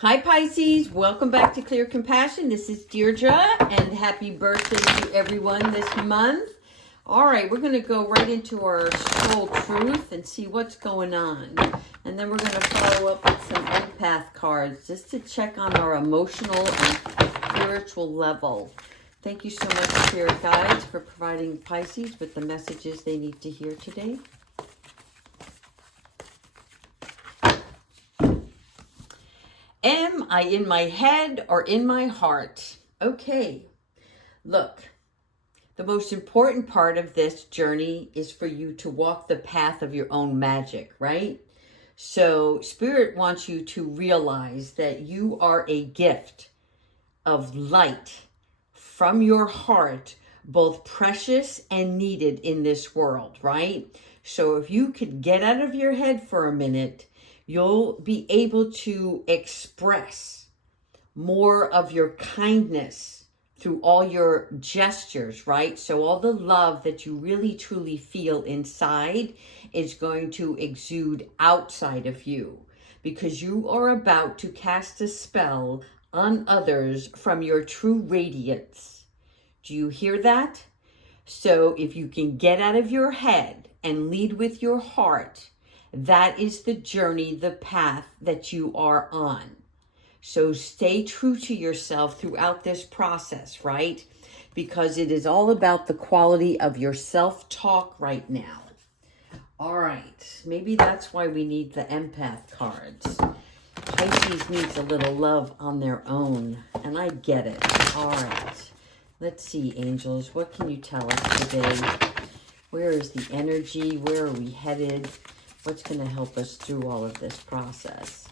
Hi Pisces, welcome back to Clear Compassion. This is Deirdre and happy birthday to everyone this month. All right, we're going to go right into our soul truth and see what's going on. And then we're going to follow up with some empath cards just to check on our emotional and spiritual level. Thank you so much, Spirit Guides, for providing Pisces with the messages they need to hear today. Am I in my head or in my heart? Okay, look, the most important part of this journey is for you to walk the path of your own magic, right? So Spirit wants you to realize that you are a gift of light from your heart, both precious and needed in this world, right? So if you could get out of your head for a minute, you'll be able to express more of your kindness through all your gestures, right? So all the love that you really truly feel inside is going to exude outside of you, because you are about to cast a spell on others from your true radiance. Do you hear that? So if you can get out of your head and lead with your heart, that is the journey, the path that you are on. So stay true to yourself throughout this process, right? Because it is all about the quality of your self-talk right now. All right, maybe that's why we need the empath cards. Pisces needs a little love on their own, and I get it. All right, let's see, angels, what can you tell us today? Where is the energy? Where are we headed? What's going to help us through all of this process?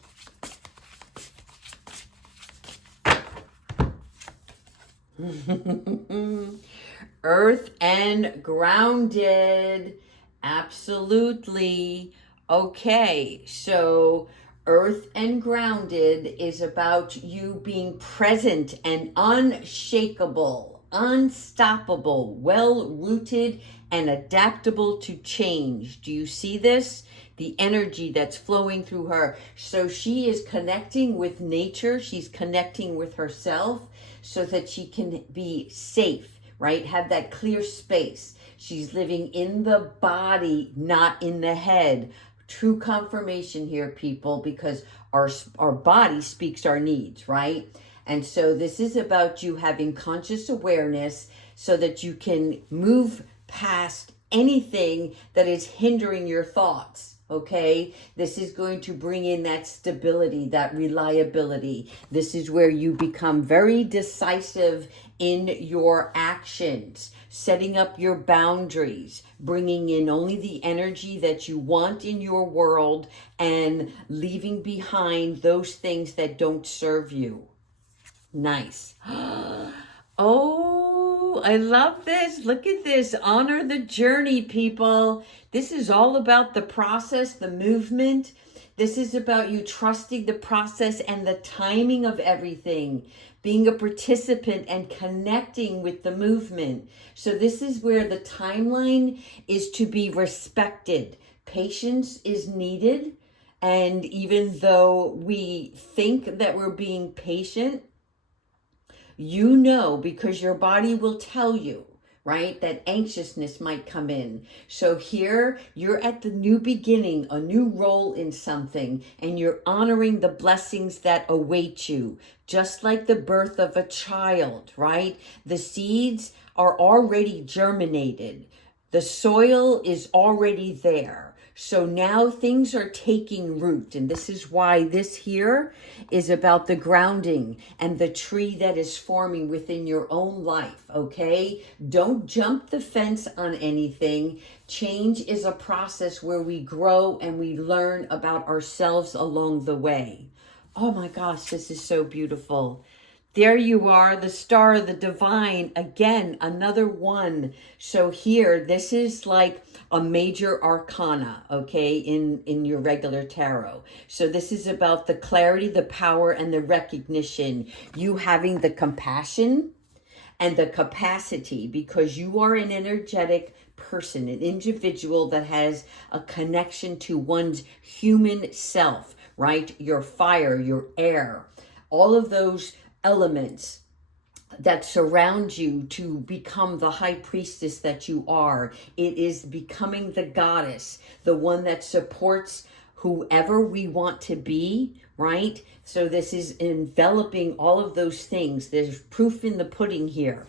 Earth and grounded. Absolutely. Okay, so earth and grounded is about you being present and unshakable, unstoppable, well-rooted and adaptable to change. Do you see this? The energy that's flowing through her. So she is connecting with nature. She's connecting with herself so that she can be safe, right? Have that clear space. She's living in the body, not in the head. True confirmation here, people, because our body speaks our needs, right? And so this is about you having conscious awareness so that you can move past anything that is hindering your thoughts. Okay, this is going to bring in that stability, that reliability. This is where you become very decisive in your actions, setting up your boundaries, bringing in only the energy that you want in your world and leaving behind those things that don't serve you. Nice. Oh, I love this. Look at this. Honor the journey, people. This is all about the process, the movement. This is about you trusting the process and the timing of everything, being a participant and connecting with the movement. So this is where the timeline is to be respected. Patience is needed. And even though we think that we're being patient, you know, because your body will tell you, right, that anxiousness might come in. So here you're at the new beginning, a new role in something, and you're honoring the blessings that await you, just like the birth of a child, right? The seeds are already germinated. The soil is already there. So now things are taking root. And this is why this here is about the grounding and the tree that is forming within your own life, okay? Don't jump the fence on anything. Change is a process where we grow and we learn about ourselves along the way. Oh my gosh, this is so beautiful. There you are, the star, the divine, again, another one. So here, this is like a major arcana, okay, in your regular tarot. So this is about the clarity, the power, and the recognition. You having the compassion and the capacity, because you are an energetic person, an individual that has a connection to one's human self, right? Your fire, your air, all of those elements that surround you to become the high priestess that you are. It is becoming the goddess, the one that supports whoever we want to be, right? So this is enveloping all of those things. There's proof in the pudding here.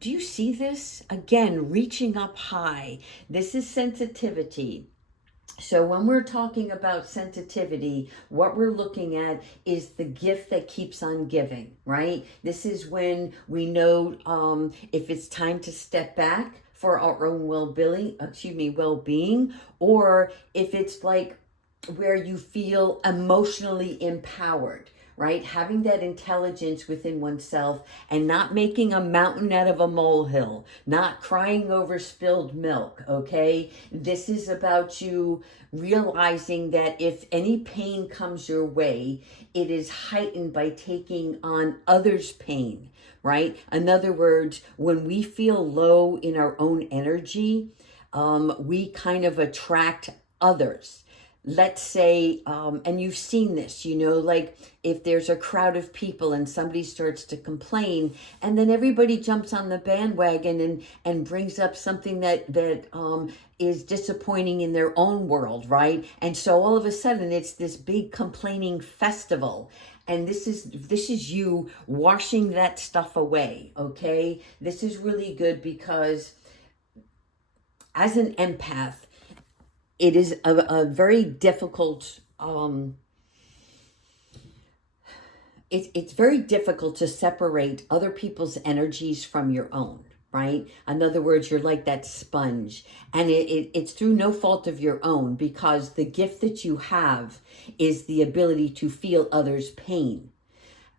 Do you see this? Again, reaching up high. This is sensitivity. So when we're talking about sensitivity, what we're looking at is the gift that keeps on giving, right? This is when we know if it's time to step back for our own well-being, or if it's like where you feel emotionally empowered, right? Having that intelligence within oneself and not making a mountain out of a molehill, not crying over spilled milk, okay? This is about you realizing that if any pain comes your way, it is heightened by taking on others' pain, right? In other words, when we feel low in our own energy, we kind of attract others. Let's say, and you've seen this, like if there's a crowd of people and somebody starts to complain, and then everybody jumps on the bandwagon and brings up something that is disappointing in their own world, right? And so all of a sudden it's this big complaining festival. And this is you washing that stuff away, okay? This is really good because as an empath, it is a very difficult, it's very difficult to separate other people's energies from your own, right? In other words, you're like that sponge, and it's through no fault of your own, because the gift that you have is the ability to feel others' pain,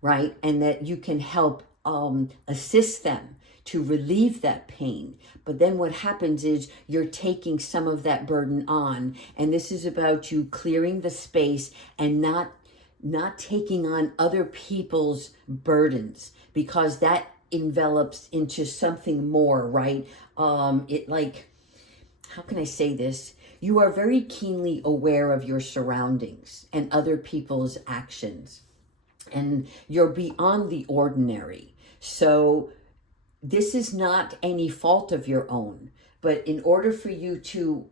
right? And that you can help assist them to relieve that pain. But then what happens is you're taking some of that burden on. And this is about you clearing the space and not taking on other people's burdens, because that envelops into something more, right? How can I say this? You are very keenly aware of your surroundings and other people's actions, and you're beyond the ordinary. So this is not any fault of your own, but in order for you to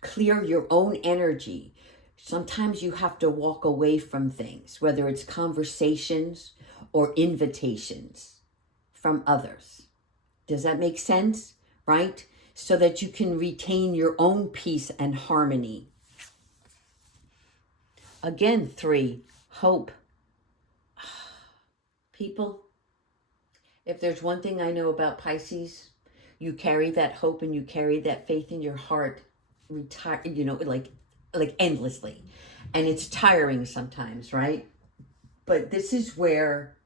clear your own energy, sometimes you have to walk away from things, whether it's conversations or invitations from others. Does that make sense? Right? So that you can retain your own peace and harmony. Again, 3, hope. People, if there's one thing I know about Pisces, you carry that hope and you carry that faith in your heart, like endlessly. And it's tiring sometimes, right? But this is where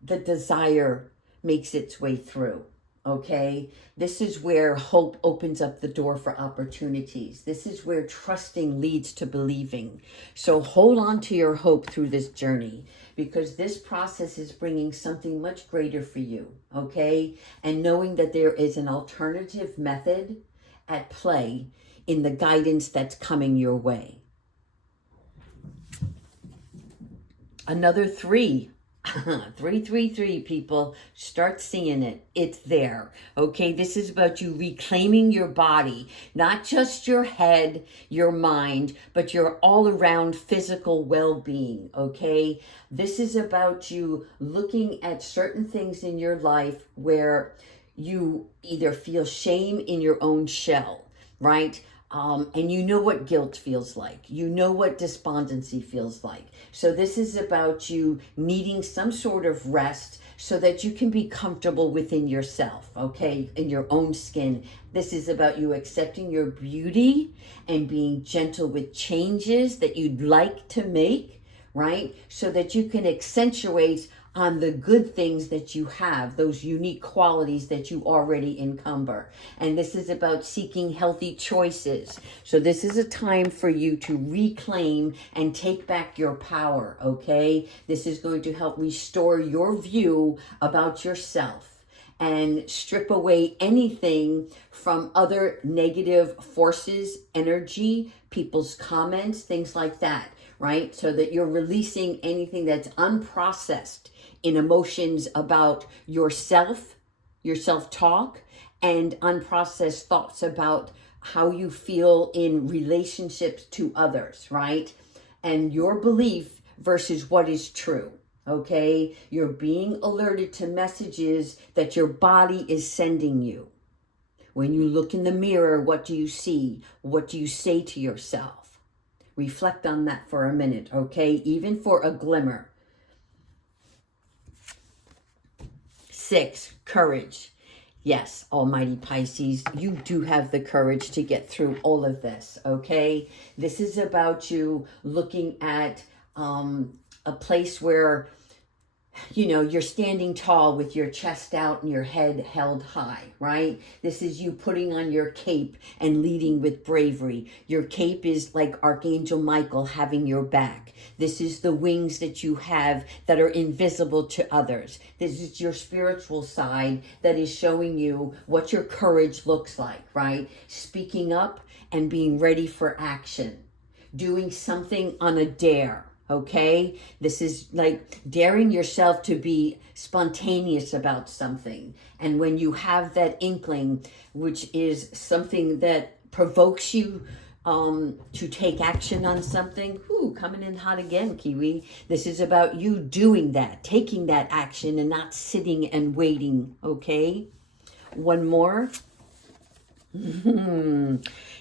the desire makes its way through, okay? This is where hope opens up the door for opportunities. This is where trusting leads to believing. So hold on to your hope through this journey, because this process is bringing something much greater for you, okay? And knowing that there is an alternative method at play in the guidance that's coming your way. Another 3. 333, people. Start seeing it. It's there. Okay, this is about you reclaiming your body, not just your head, your mind, but your all around physical well-being. Okay, this is about you looking at certain things in your life where you either feel shame in your own shell, right? And you know what guilt feels like. You know what despondency feels like. So this is about you needing some sort of rest so that you can be comfortable within yourself, okay, in your own skin. This is about you accepting your beauty and being gentle with changes that you'd like to make, right? So that you can accentuate on the good things that you have, those unique qualities that you already encumber. And this is about seeking healthy choices. So this is a time for you to reclaim and take back your power, okay? This is going to help restore your view about yourself and strip away anything from other negative forces, energy, people's comments, things like that, right? So that you're releasing anything that's unprocessed in emotions about yourself, your self-talk, and unprocessed thoughts about how you feel in relationships to others, right? And your belief versus what is true. Okay, you're being alerted to messages that your body is sending you. When you look in the mirror, what do you see? What do you say to yourself? Reflect on that for a minute, okay? Even for a glimmer. 6, courage. Yes, Almighty Pisces, you do have the courage to get through all of this, okay? This is about you looking at a place where, you know, you're standing tall with your chest out and your head held high, right? This is you putting on your cape and leading with bravery. Your cape is like Archangel Michael having your back. This is the wings that you have that are invisible to others. This is your spiritual side that is showing you what your courage looks like, right? Speaking up and being ready for action. Doing something on a dare. Okay, this is like daring yourself to be spontaneous about something. And when you have that inkling, which is something that provokes you to take action on something, coming in hot again, Kiwi. This is about you doing that, taking that action and not sitting and waiting. Okay, one more.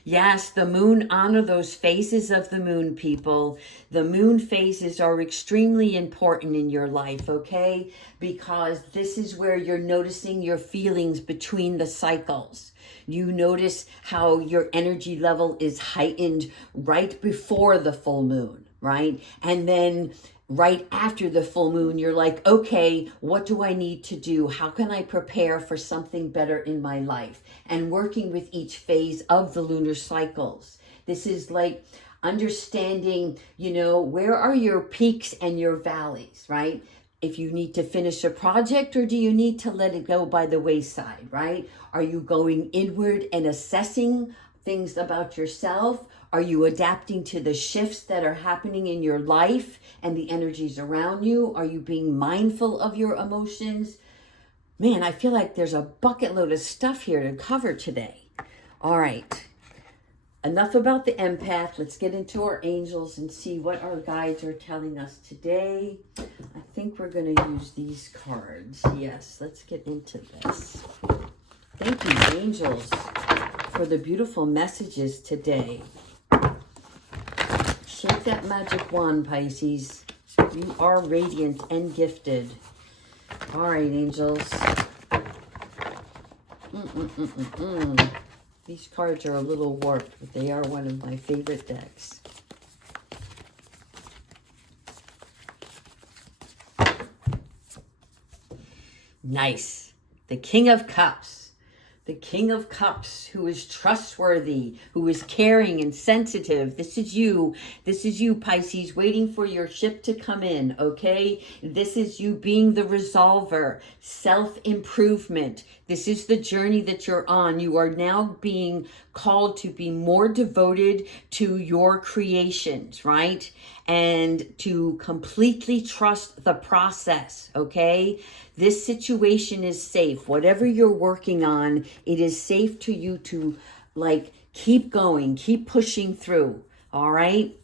Yes, the moon, honor those phases of the moon, people. The moon phases are extremely important in your life, okay? Because this is where you're noticing your feelings between the cycles. You notice how your energy level is heightened right before the full moon, right? And then right after the full moon, you're like, okay, what do I need to do? How can I prepare for something better in my life? And working with each phase of the lunar cycles. This is like understanding, you know, where are your peaks and your valleys, right? If you need to finish a project, or do you need to let it go by the wayside, right? Are you going inward and assessing things about yourself? Are you adapting to the shifts that are happening in your life and the energies around you? Are you being mindful of your emotions? Man, I feel like there's a bucket load of stuff here to cover today. All right. Enough about the empath. Let's get into our angels and see what our guides are telling us today. I think we're going to use these cards. Yes, let's get into this. Thank you, angels, for the beautiful messages today. Shake that magic wand, Pisces. You are radiant and gifted. All right, angels. These cards are a little warped, but they are one of my favorite decks. Nice. The King of Cups. The King of Cups, who is trustworthy, who is caring and sensitive. This is you. This is you, Pisces, waiting for your ship to come in, okay? This is you being the resolver, self-improvement. This is the journey that you're on. You are now being called to be more devoted to your creations, right? And to completely trust the process, okay? This situation is safe. Whatever you're working on, it is safe to you to like keep going, keep pushing through, all right?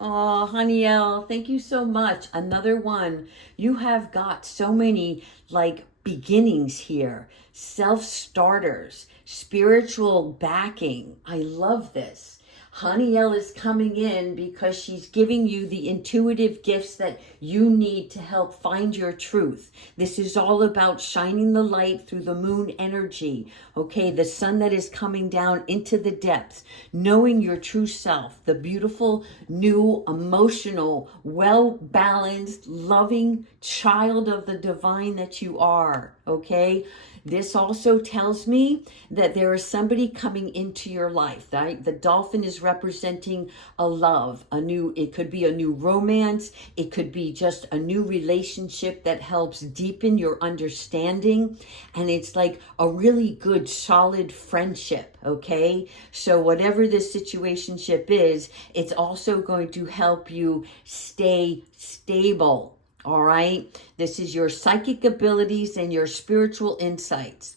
Oh, Haniel, thank you so much. Another one. You have got so many like beginnings here, self-starters, spiritual backing. I love this. Haniel is coming in because she's giving you the intuitive gifts that you need to help find your truth. This is all about shining the light through the moon energy, okay? The sun that is coming down into the depths, knowing your true self, the beautiful, new, emotional, well-balanced, loving child of the divine that you are, okay? This also tells me that there is somebody coming into your life. Right? The dolphin is representing a love, it could be a new romance. It could be just a new relationship that helps deepen your understanding. And it's like a really good, solid friendship. Okay. So whatever this situationship is, it's also going to help you stay stable. All right. This is your psychic abilities and your spiritual insights.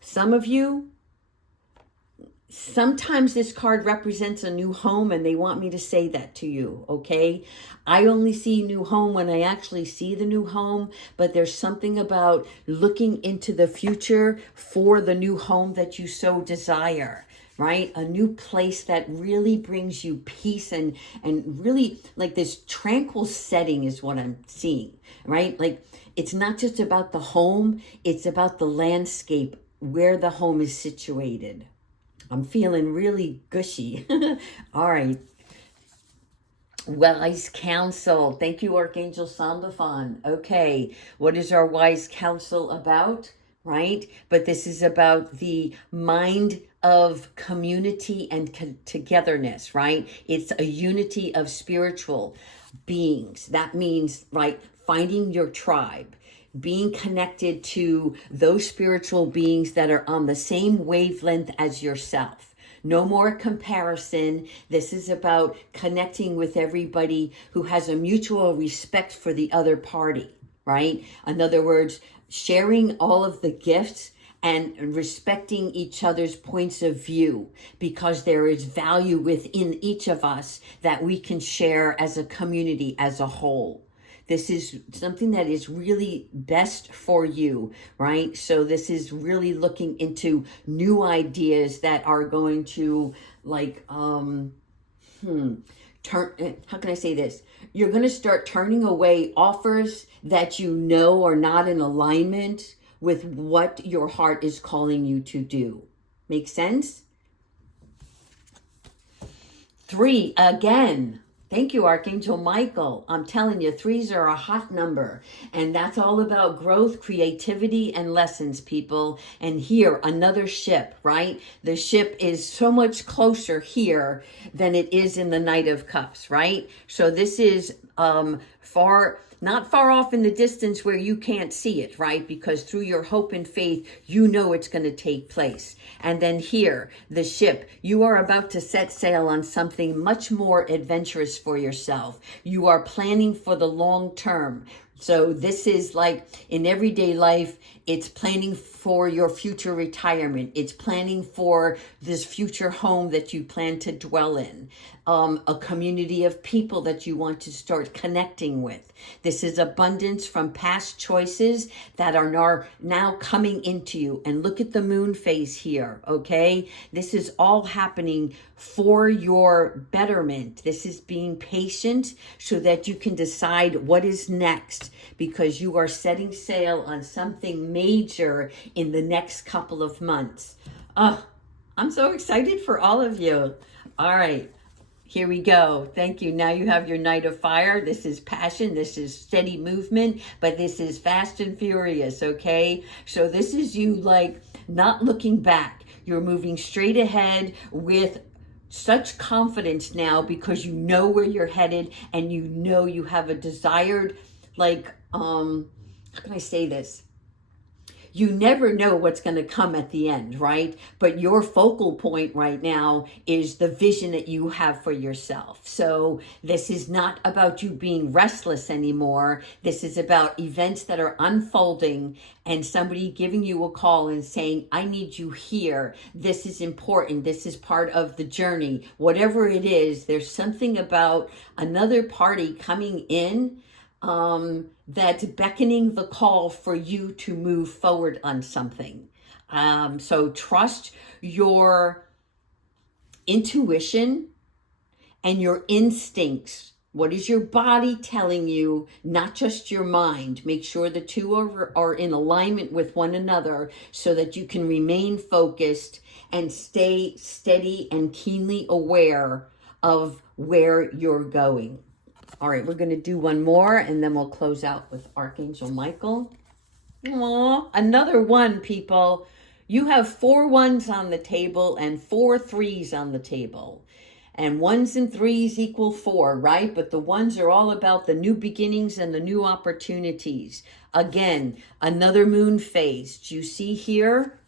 Some of you, sometimes this card represents a new home and they want me to say that to you. Okay. I only see new home when I actually see the new home, but there's something about looking into the future for the new home that you so desire. Right? A new place that really brings you peace and really like this tranquil setting is what I'm seeing, right? Like it's not just about the home, it's about the landscape where the home is situated. I'm feeling really gushy. All right. Wise counsel. Thank you, Archangel Sandalphon. Okay. What is our wise counsel about? Right? But this is about the mind of community and togetherness, right? It's a unity of spiritual beings. That means, right, finding your tribe, being connected to those spiritual beings that are on the same wavelength as yourself. No more comparison. This is about connecting with everybody who has a mutual respect for the other party, right? In other words, sharing all of the gifts and respecting each other's points of view, because there is value within each of us that we can share as a community, as a whole. This is something that is really best for you, right? So this is really looking into new ideas that are going to like, turn, how can I say this? You're going to start turning away offers that you know are not in alignment with what your heart is calling you to do. Make sense? 3, again. Thank you, Archangel Michael. I'm telling you, 3s are a hot number. And that's all about growth, creativity, and lessons, people. And here, another ship, right? The ship is so much closer here than it is in the Knight of Cups, right? So this is not far off in the distance where you can't see it, right? Because through your hope and faith, you know it's going to take place. And then here, the ship, you are about to set sail on something much more adventurous for yourself. You are planning for the long term. So this is like in everyday life, it's planning for your future retirement. It's planning for this future home that you plan to dwell in, a community of people that you want to start connecting with. This is abundance from past choices that are now coming into you. And look at the moon phase here, okay? This is all happening for your betterment. This is being patient so that you can decide what is next, because you are setting sail on something major in the next couple of months. I'm so excited for all of you. All right. Here we go. Thank you. Now you have your Knight of Fire. This is passion. This is steady movement, but this is fast and furious, okay? So this is you like not looking back. You're moving straight ahead with such confidence now because you know where you're headed and you know you have a desired, like, how can I say this? You never know what's going to come at the end, right? But your focal point right now is the vision that you have for yourself. So this is not about you being restless anymore. This is about events that are unfolding and somebody giving you a call and saying, I need you here. This is important. This is part of the journey. Whatever it is, there's something about another party coming in that's beckoning the call for you to move forward on something. So trust your intuition and your instincts. What is your body telling you, not just your mind? Make sure the two are in alignment with one another so that you can remain focused and stay steady and keenly aware of where you're going. All right, we're going to do one more and then we'll close out with Archangel Michael. Aw, another one, people. You have 4 1s on the table and 4 3s on the table. And 1s and 3s equal 4, right? But the 1s are all about the new beginnings and the new opportunities. Again, another moon phase. Do you see here?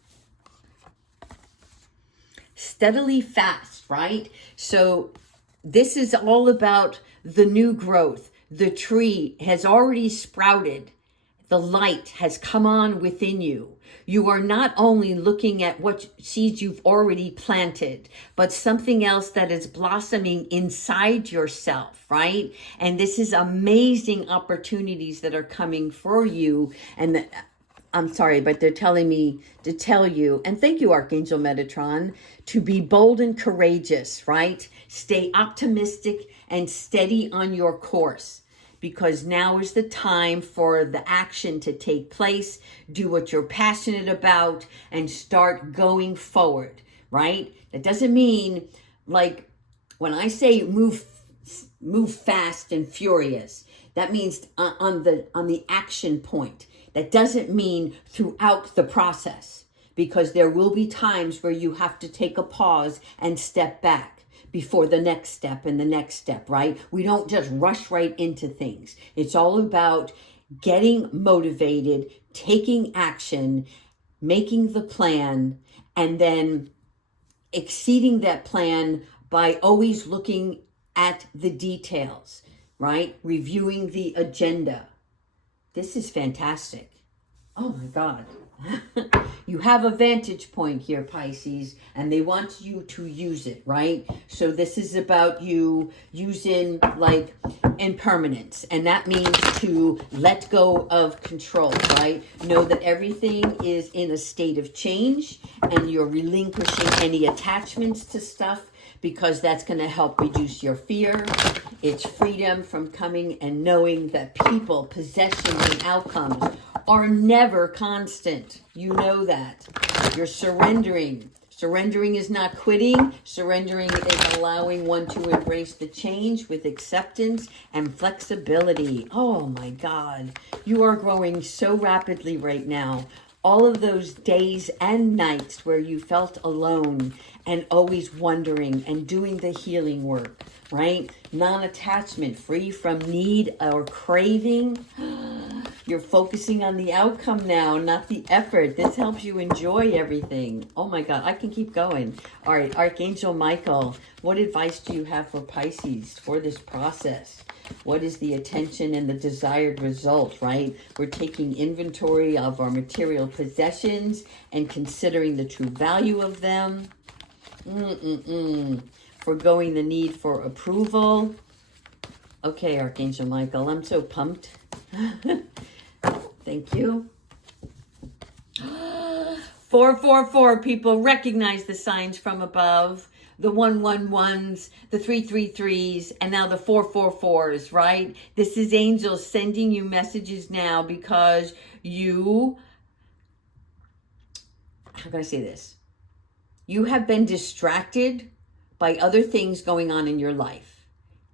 Steadily fast, right? So this is all about the new growth. The tree has already sprouted. The light has come on within you. You are not only looking at what seeds you've already planted, but something else that is blossoming inside yourself, right? And this is amazing opportunities that are coming for you. And I'm sorry, but they're telling me to tell you, and thank you, Archangel Metatron, to be bold and courageous, right? Stay optimistic and steady on your course, because now is the time for the action to take place. Do what you're passionate about and start going forward, right? That doesn't mean, like, when I say move fast and furious, that means on the action point. That doesn't mean throughout the process, because there will be times where you have to take a pause and step back before the next step and the next step, right? We don't just rush right into things. It's all about getting motivated, taking action, making the plan, and then exceeding that plan by always looking at the details, right? Reviewing the agenda. This is fantastic. Oh my God. You have a vantage point here, Pisces, and they want you to use it, right? So this is about you using like impermanence, and that means to let go of control, right? Know that everything is in a state of change, and you're relinquishing any attachments to stuff, because that's going to help reduce your fear. It's freedom from coming and knowing that people, possessions, and outcomes are never constant. You know that. You're surrendering. Surrendering is not quitting. Surrendering is allowing one to embrace the change with acceptance and flexibility. Oh my God. You are growing so rapidly right now. All of those days and nights where you felt alone and always wondering and doing the healing work, right? Non-attachment, free from need or craving. You're focusing on the outcome now, not the effort. This helps you enjoy everything. Oh my God, I can keep going. All right, Archangel Michael, what advice do you have for Pisces for this process? What is the attention and the desired result, right? We're taking inventory of our material possessions and considering the true value of them. Forgoing the need for approval. Okay, Archangel Michael, I'm so pumped. Thank you. 444 people, recognize the signs from above. The 111s, the 333s, and now the 444s, right? This is angels sending you messages now because you, how can I say this? You have been distracted by other things going on in your life.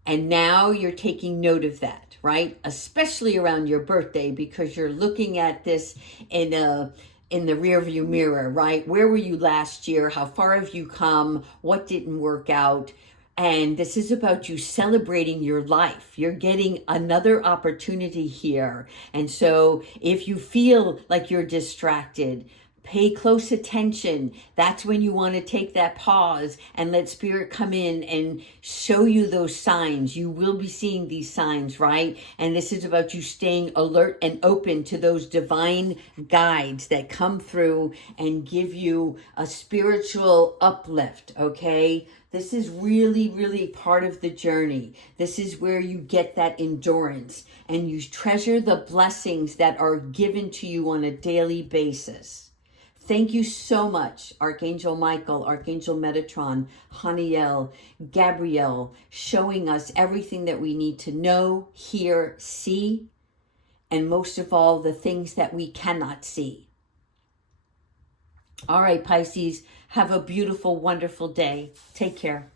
And now you're taking note of that, right? Especially around your birthday, because you're looking at this in the rearview mirror, right? Where were you last year? How far have you come? What didn't work out? And this is about you celebrating your life. You're getting another opportunity here. And so if you feel like you're distracted, pay close attention. That's when you want to take that pause and let Spirit come in and show you those signs. You will be seeing these signs, right? And this is about you staying alert and open to those divine guides that come through and give you a spiritual uplift, okay? This is really, really part of the journey. This is where you get that endurance and you treasure the blessings that are given to you on a daily basis. Thank you so much, Archangel Michael, Archangel Metatron, Haniel, Gabrielle, showing us everything that we need to know, hear, see, and most of all, the things that we cannot see. All right, Pisces, have a beautiful, wonderful day. Take care.